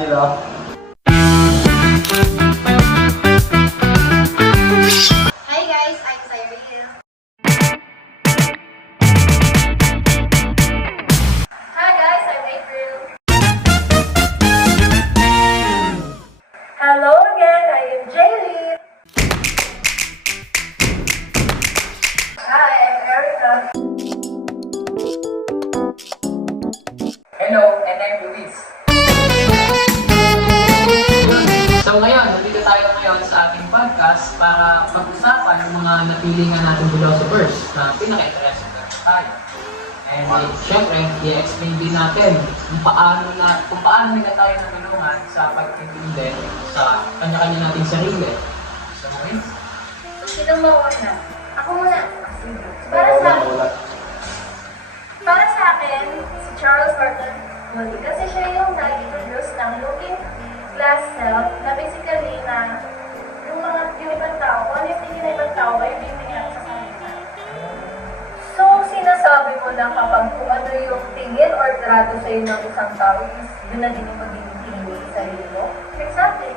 Angelo. Hi guys, I'm Cyril. Hi guys, I'm April. Hello again, I am Jaylee. Hi, I'm Erica. Hello, and I'm Luis. So ngayon, nandito tayo ngayon sa ating podcast para pag-usapan yung mga napilingan natin philosophers na pinaka-interesting na tayo. And syempre, i-explain din natin kung paano nila tayo natulungan sa pag-intindi sa kanya-kanya nating sarili. So, Luis? Sino mo una? Ako muna. Para sa akin, si Charles Horton Muli kasi siya yung nag-introduce ng looking glass self na basically na yung ibang tao, kung ano yung tingin ng ibang tao, ay yung tingin sa sarili. So, sinasabi mo na kapag kung ano yung tingin or trato sa'yo ng isang tao is yun na din yung magiging tingin mo sa sarili mo. Exactly.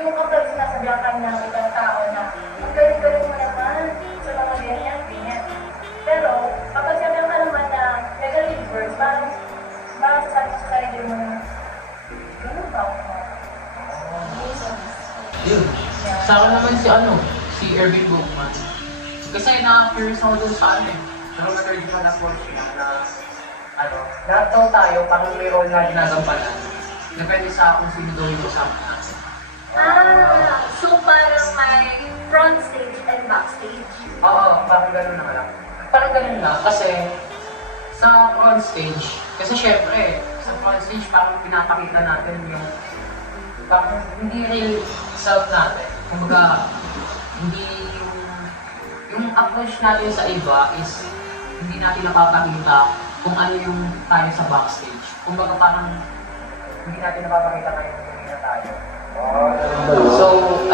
Yung kapag sinasabihan ka ng ibang tao na ang galing-galing mo naman sa mga ganyan. Pero, kapag sabihan ka naman na negative words, parang sasabi sa sarili mo na ganun ba ako? Yun. Sa akin naman si Irving Goffman. Kasi na-curious ako doon sa akin. Pero na-third ko na course siya na lahat daw tayo parang may role na ginagampanan. Depende sa kung sino daw yung kasama natin. So parang may front stage and backstage. Oo, parang ganun na lang. Parang ganun na kasi sa front stage, kasi syempre, sa front stage parang pinapakita natin yung parang hindi real self natin. Kumbaga, hindi yung approach natin sa iba is hindi natin napapakita kung ano yung tayo sa backstage. Kumbaga parang hindi natin napapakita ngayon kung hindi na tayo. So,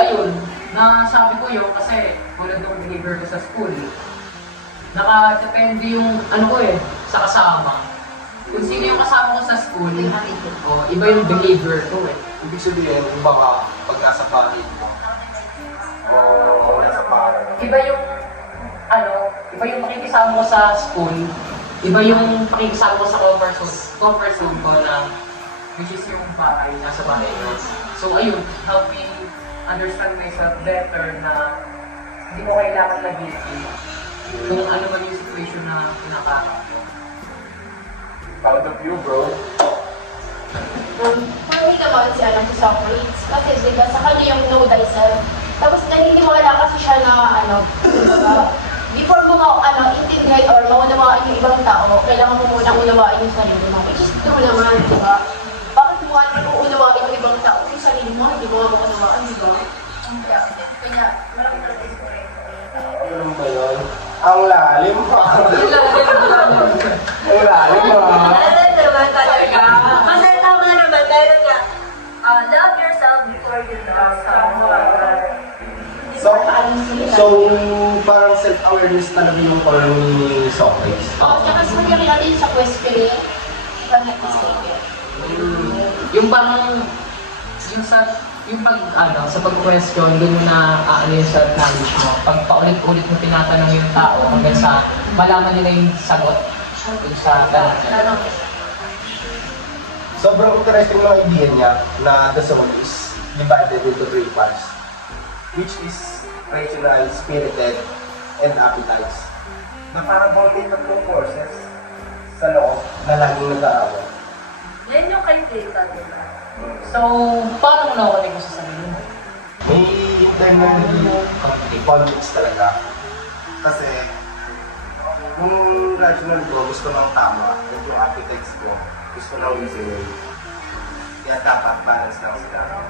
ayun, nasabi ko yun kasi tulad ng behavior ko sa school, nakadepende yung sa kasama. Kung sino yung kasama ko sa school, iba yung behavior ko eh. Ibig sabihin, kung baka pag nasa bahay, nasa bahay. Iba yung pakikisama ko sa school, iba yung pakikisama ko sa comfort zone ko na which is yung bahay, nasa bahay ko. So ayun, help me understand myself better na hindi ko kailangan na guilty kung ano man yung situation na pinakaharap ko. Proud of you, bro. For me naman si Socrates. Kasi diba sa kanya yung know thyself. Tapos naniniwala kasi siya na before mo intindihan or maunawaan yung ibang tao, kailangan mo munang unawaan yung sarili mo. Which is true naman, diba? Bakit mo unawain yung ibang tao? Yung sarili mo, hindi mo unawaan, diba? Kanya, marami talaga istorya. Ano ba yun? Ang lalim pa. Ang lalim pa. Ano naman talaga? Kasi tama naman, meron nga, love yourself before you love someone. So, parang self-awareness talaga yung core ni Socrates. Tsaka sabi natin sa question eh, from that mistake. Yung parang, sa pag-question, doon mo na yung self-knowledge mo. Pag paulit-ulit mo tinatanong yung tao hanggang sa malaman nila yung sagot dun sa tanong. Sobrang interesting ng idea niya na the soul is divided into three parts, which is rational, spirited, and appetites. Na parang may tatlong forces sa loob na laging nag-aaway. Yan yung kay Plato, di ba? So, paano mo nakukunin mo sa sarili mo? May internal conflicts talaga. Kasi, yung rational ko gusto ng tama, at yung appetites ko gusto ng easy way. Kaya dapat balance lang sila.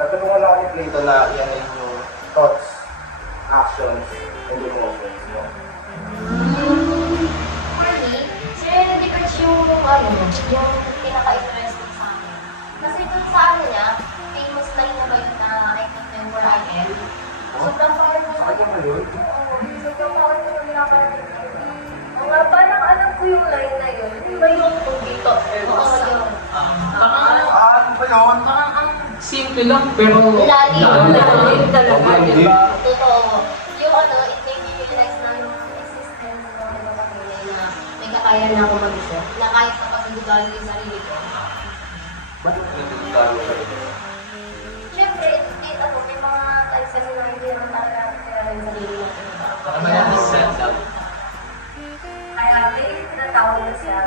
Natulungan ako ni Plato na yan yung thoughts, actions, and emotions mo. For me, Serenity Bridge yung pinaka-interesting sa akin. Kasi dun sa niya, famous line na ba yun na I think na where I am. Sobrang powerful. Sa kanya ba yun? Sobrang powerful na ginagawa. Parang alam ko yung line na yun. Di ba yung kung dito? Oo, yun. Parang Ano ba yun? parang simple lang, pero Lalim. lalim talaga, Sobrang di deep. ba? Totoo. Yung ano, it made me realize na yung existence ng mga kapamilya na may kakayahan na ako mag-isa. Na kahit kapag-dugaan ko yung sarili ko. Bakit nagtutularo ka rin? Siyempre, may mga times na hindi naman talaga natin kaya yung sarili natin. Baka may sense out. Kaya may tinatawag na siya.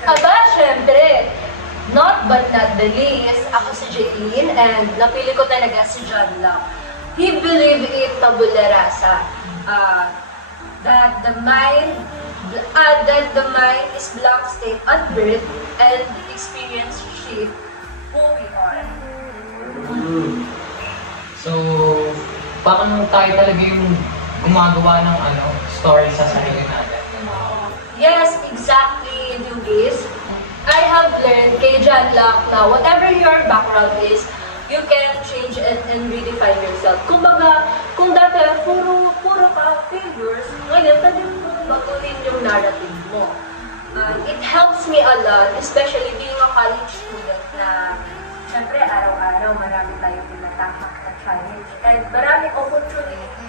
Aba, syempre, not but not the least, ako si Jaylene and napili ko talaga si John Locke. He believed in tabula rasa, that the mind is blank state at birth and experience shape who we are. So, parang tayo talaga yung gumagawa ng story sa sarili natin. Yes, exactly, Lugis. I have learned kay John Locke na whatever your background is, you can change it and redefine yourself. Kumbaga, kung dati puro ka failures, ngayon pwede mo baguhin yung narrative mo. It helps me a lot, especially being a college student na syempre araw-araw marami tayong pinatahak na challenge and maraming opportunity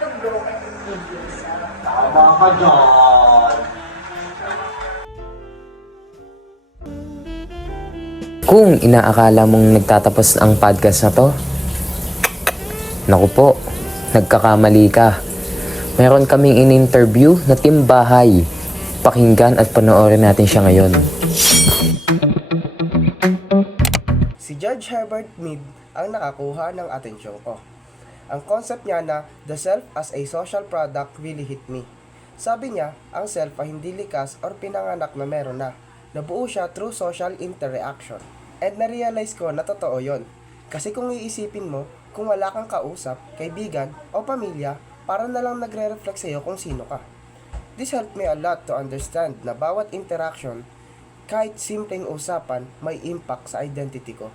to grow and improve yourself. Tama ka dyan. Kung inaakala mong nagtatapos ang podcast na to, naku po, nagkakamali ka. Meron kaming in-interview na team bahay. Pakinggan at panoorin natin siya ngayon. Si Judge Herbert Mead ang nakakuha ng atensyon ko. Ang concept niya na the self as a social product really hit me. Sabi niya, ang self ay hindi likas or pinanganak na meron na. Nabuo siya through social interaction. And na-realize ko na totoo yon. Kasi kung iisipin mo, kung wala kang kausap, kaibigan, o pamilya, para na lang nagre-reflect sa'yo kung sino ka. This helped me a lot to understand na bawat interaction, kahit simpleng usapan, may impact sa identity ko.